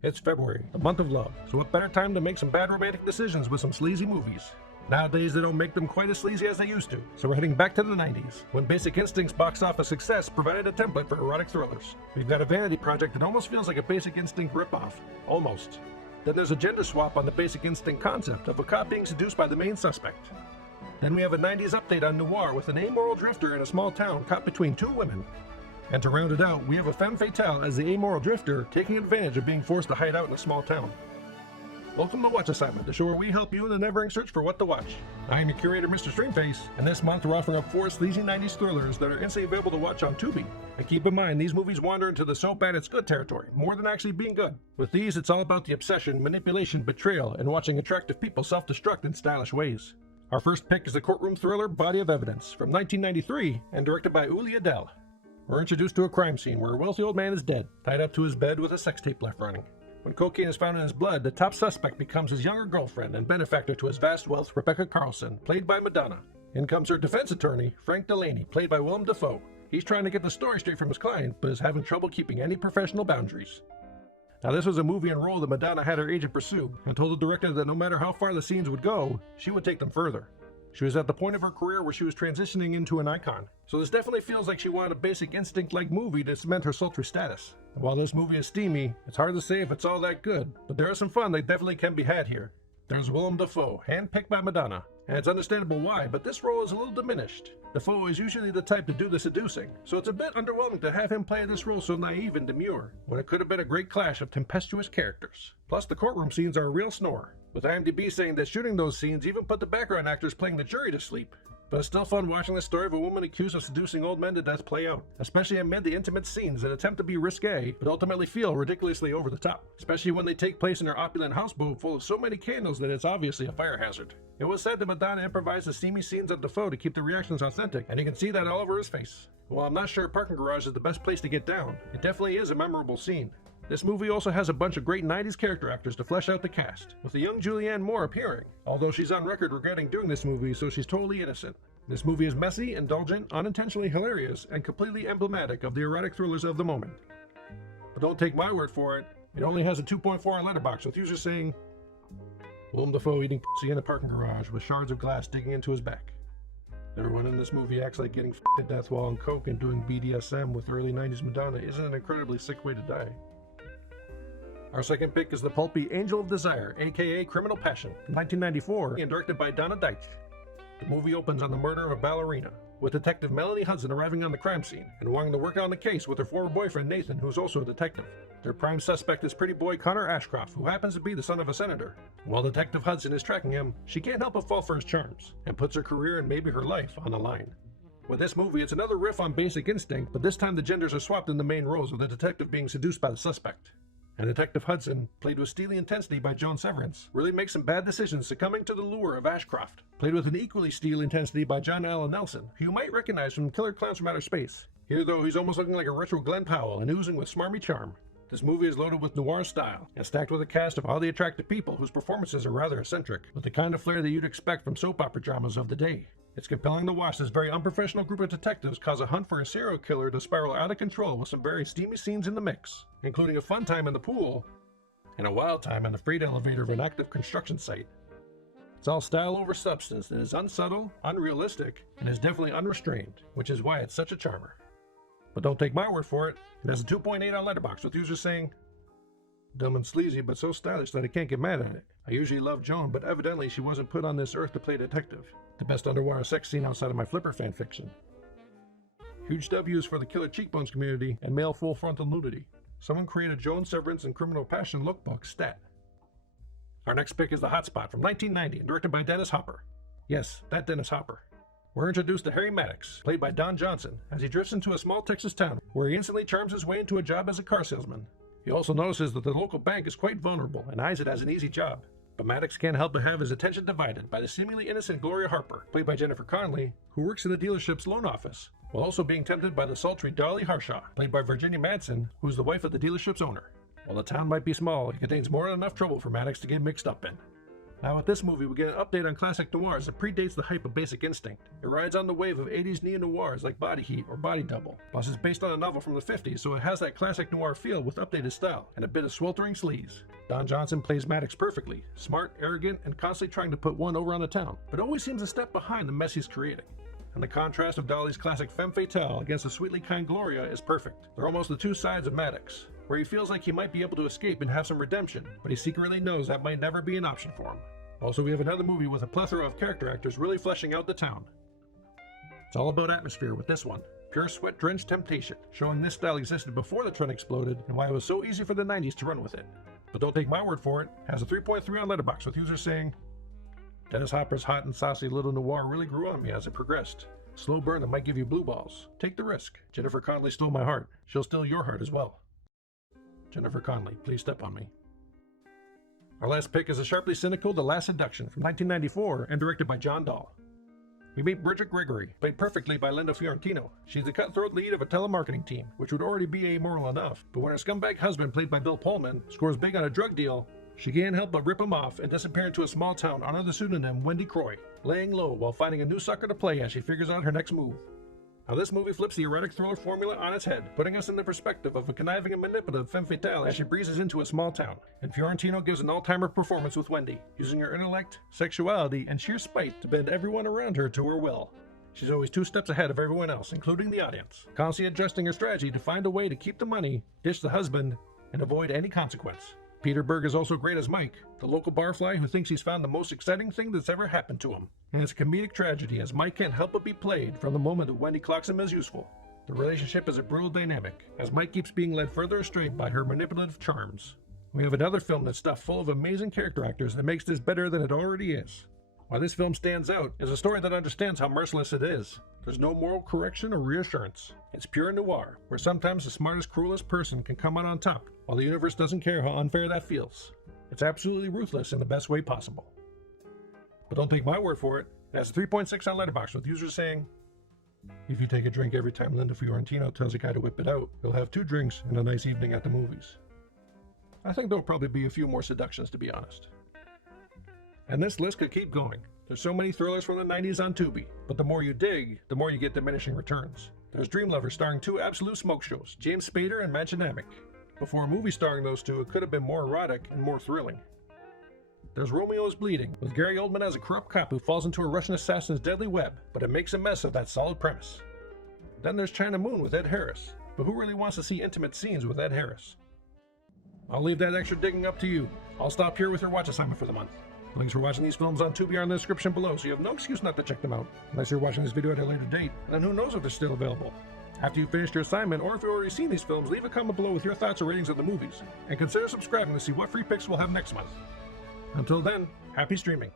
It's February, the month of love, so what better time to make some bad romantic decisions with some sleazy movies? Nowadays they don't make them quite as sleazy as they used to, so we're heading back to the 90s, when Basic Instinct's box office success provided a template for erotic thrillers. We've got a vanity project that almost feels like a Basic Instinct ripoff. Almost. Then there's a gender swap on the Basic Instinct concept of a cop being seduced by the main suspect. Then we have a 90s update on noir with an amoral drifter in a small town caught between two women. And to round it out, we have a femme fatale as the amoral drifter taking advantage of being forced to hide out in a small town. Welcome to Watch Assignment, the show where we help you in the never-ending search for what to watch. I am your curator, Mr. Streamface, and this month we're offering up 4 sleazy 90s thrillers that are instantly available to watch on Tubi. And keep in mind, these movies wander into the so bad it's good territory, more than actually being good. With these, it's all about the obsession, manipulation, betrayal, and watching attractive people self-destruct in stylish ways. Our first pick is the courtroom thriller Body of Evidence from 1993 and directed by Uli Adel. We're introduced to a crime scene where a wealthy old man is dead, tied up to his bed with a sex tape left running. When cocaine is found in his blood, the top suspect becomes his younger girlfriend and benefactor to his vast wealth, Rebecca Carlson, played by Madonna. In comes her defense attorney, Frank Delaney, played by Willem Dafoe. He's trying to get the story straight from his client, but is having trouble keeping any professional boundaries. Now this was a movie and role that Madonna had her agent pursue, and told the director that no matter how far the scenes would go, she would take them further. She was at the point of her career where she was transitioning into an icon, so this definitely feels like she wanted a Basic Instinct-like movie to cement her sultry status. And while this movie is steamy, it's hard to say if it's all that good, but there is some fun that definitely can be had here. There's Willem Dafoe, handpicked by Madonna, and it's understandable why, but this role is a little diminished. Dafoe is usually the type to do the seducing, so it's a bit underwhelming to have him play this role so naive and demure, when it could have been a great clash of tempestuous characters. Plus the courtroom scenes are a real snore, with IMDb saying that shooting those scenes even put the background actors playing the jury to sleep. But it's still fun watching the story of a woman accused of seducing old men to death play out, especially amid the intimate scenes that attempt to be risque, but ultimately feel ridiculously over the top, especially when they take place in her opulent houseboat full of so many candles that it's obviously a fire hazard. It was said that Madonna improvised the steamy scenes of Dafoe to keep the reactions authentic, and you can see that all over his face. While I'm not sure a parking garage is the best place to get down, it definitely is a memorable scene. This movie also has a bunch of great 90s character actors to flesh out the cast, with the young Julianne Moore appearing, although she's on record regretting doing this movie, so she's totally innocent. This movie is messy, indulgent, unintentionally hilarious, and completely emblematic of the erotic thrillers of the moment. But don't take my word for it, it only has a 2.4 on Letterboxd, with users saying, Willem Dafoe eating pussy in a parking garage with shards of glass digging into his back. Everyone in this movie acts like getting to death while on coke and doing BDSM with early 90s Madonna isn't an incredibly sick way to die. Our second pick is the pulpy Angel of Desire, aka Criminal Passion, from 1994 and directed by Donna Deitch. The movie opens on the murder of a ballerina, with Detective Melanie Hudson arriving on the crime scene and wanting to work on the case with her former boyfriend Nathan, who's also a detective. Their prime suspect is pretty boy Connor Ashcroft, who happens to be the son of a senator. While Detective Hudson is tracking him, she can't help but fall for his charms, and puts her career and maybe her life on the line. With this movie, it's another riff on Basic Instinct, but this time the genders are swapped in the main roles, with the detective being seduced by the suspect. And Detective Hudson, played with steely intensity by Joan Severance, really makes some bad decisions succumbing to the lure of Ashcroft, played with an equally steely intensity by John Allen Nelson, who you might recognize from Killer Clowns from Outer Space. Here though, he's almost looking like a retro Glenn Powell and oozing with smarmy charm. This movie is loaded with noir style, and stacked with a cast of oddly attractive people whose performances are rather eccentric, with the kind of flair that you'd expect from soap opera dramas of the day. It's compelling to watch this very unprofessional group of detectives cause a hunt for a serial killer to spiral out of control with some very steamy scenes in the mix, including a fun time in the pool, and a wild time in the freight elevator of an active construction site. It's all style over substance and is unsubtle, unrealistic, and is definitely unrestrained, which is why it's such a charmer. But don't take my word for it, it has a 2.8 on Letterboxd, with users saying, dumb and sleazy but so stylish that I can't get mad at it. I usually love Joan, but evidently she wasn't put on this earth to play detective. The best underwater sex scene outside of my Flipper fanfiction. Huge W's for the killer cheekbones community and male full frontal nudity. Someone created Joan Severance and Criminal Passion lookbook, stat. Our next pick is The Hotspot from 1990 and directed by Dennis Hopper. Yes, that Dennis Hopper. We're introduced to Harry Maddox, played by Don Johnson, as he drifts into a small Texas town where he instantly charms his way into a job as a car salesman. He also notices that the local bank is quite vulnerable and eyes it as an easy job. But Maddox can't help but have his attention divided by the seemingly innocent Gloria Harper, played by Jennifer Connelly, who works in the dealership's loan office, while also being tempted by the sultry Dolly Harshaw, played by Virginia Madsen, who's the wife of the dealership's owner. While the town might be small, it contains more than enough trouble for Maddox to get mixed up in. Now with this movie, we get an update on classic noirs that predates the hype of Basic Instinct. It rides on the wave of 80s neo-noirs like Body Heat or Body Double. Plus it's based on a novel from the 50s, so it has that classic noir feel with updated style and a bit of sweltering sleaze. Don Johnson plays Maddox perfectly, smart, arrogant, and constantly trying to put one over on the town, but always seems a step behind the mess he's creating. And the contrast of Dolly's classic femme fatale against the sweetly kind Gloria is perfect. They're almost the two sides of Maddox, where he feels like he might be able to escape and have some redemption, but he secretly knows that might never be an option for him. Also, we have another movie with a plethora of character actors really fleshing out the town. It's all about atmosphere with this one. Pure sweat-drenched temptation, showing this style existed before the trend exploded and why it was so easy for the 90s to run with it. But don't take my word for it, it has a 3.3 on Letterboxd with users saying, Dennis Hopper's hot and saucy little noir really grew on me as it progressed. Slow burn that might give you blue balls. Take the risk. Jennifer Connelly stole my heart. She'll steal your heart as well. Jennifer Connelly, please step on me. Our last pick is a sharply cynical The Last Seduction from 1994 and directed by John Dahl. We meet Bridget Gregory, played perfectly by Linda Fiorentino. She's the cutthroat lead of a telemarketing team, which would already be amoral enough, but when her scumbag husband, played by Bill Pullman, scores big on a drug deal, she can't help but rip him off and disappear into a small town under the pseudonym Wendy Croy, laying low while finding a new sucker to play as she figures out her next move. Now this movie flips the erotic thriller formula on its head, putting us in the perspective of a conniving and manipulative femme fatale as she breezes into a small town, and Fiorentino gives an all-timer performance with Wendy, using her intellect, sexuality, and sheer spite to bend everyone around her to her will. She's always 2 steps ahead of everyone else, including the audience, constantly adjusting her strategy to find a way to keep the money, ditch the husband, and avoid any consequence. Peter Berg is also great as Mike, the local barfly who thinks he's found the most exciting thing that's ever happened to him. And it's a comedic tragedy as Mike can't help but be played from the moment that Wendy clocks him as useful. The relationship is a brutal dynamic, as Mike keeps being led further astray by her manipulative charms. We have another film that's stuffed full of amazing character actors that makes this better than it already is. Why this film stands out is a story that understands how merciless it is. There's no moral correction or reassurance. It's pure noir, where sometimes the smartest, cruelest person can come out on top, while the universe doesn't care how unfair that feels. It's absolutely ruthless in the best way possible. But don't take my word for it. It has a 3.6 on Letterboxd with users saying, if you take a drink every time Linda Fiorentino tells a guy to whip it out, you'll have 2 drinks and a nice evening at the movies. I think there'll probably be a few more seductions, to be honest. And this list could keep going. There's so many thrillers from the 90s on Tubi, but the more you dig, the more you get diminishing returns. There's Dream Lover starring 2 absolute smoke shows, James Spader and Manchanamek. Before a movie starring those 2, it could have been more erotic and more thrilling. There's Romeo's Bleeding, with Gary Oldman as a corrupt cop who falls into a Russian assassin's deadly web, but it makes a mess of that solid premise. Then there's China Moon with Ed Harris, but who really wants to see intimate scenes with Ed Harris? I'll leave that extra digging up to you. I'll stop here with your watch assignment for the month. Links for watching these films on Tubi are in the description below, so you have no excuse not to check them out, unless you're watching this video at a later date, and then who knows if they're still available. After you've finished your assignment, or if you've already seen these films, leave a comment below with your thoughts or ratings of the movies, and consider subscribing to see what free picks we'll have next month. Until then, happy streaming.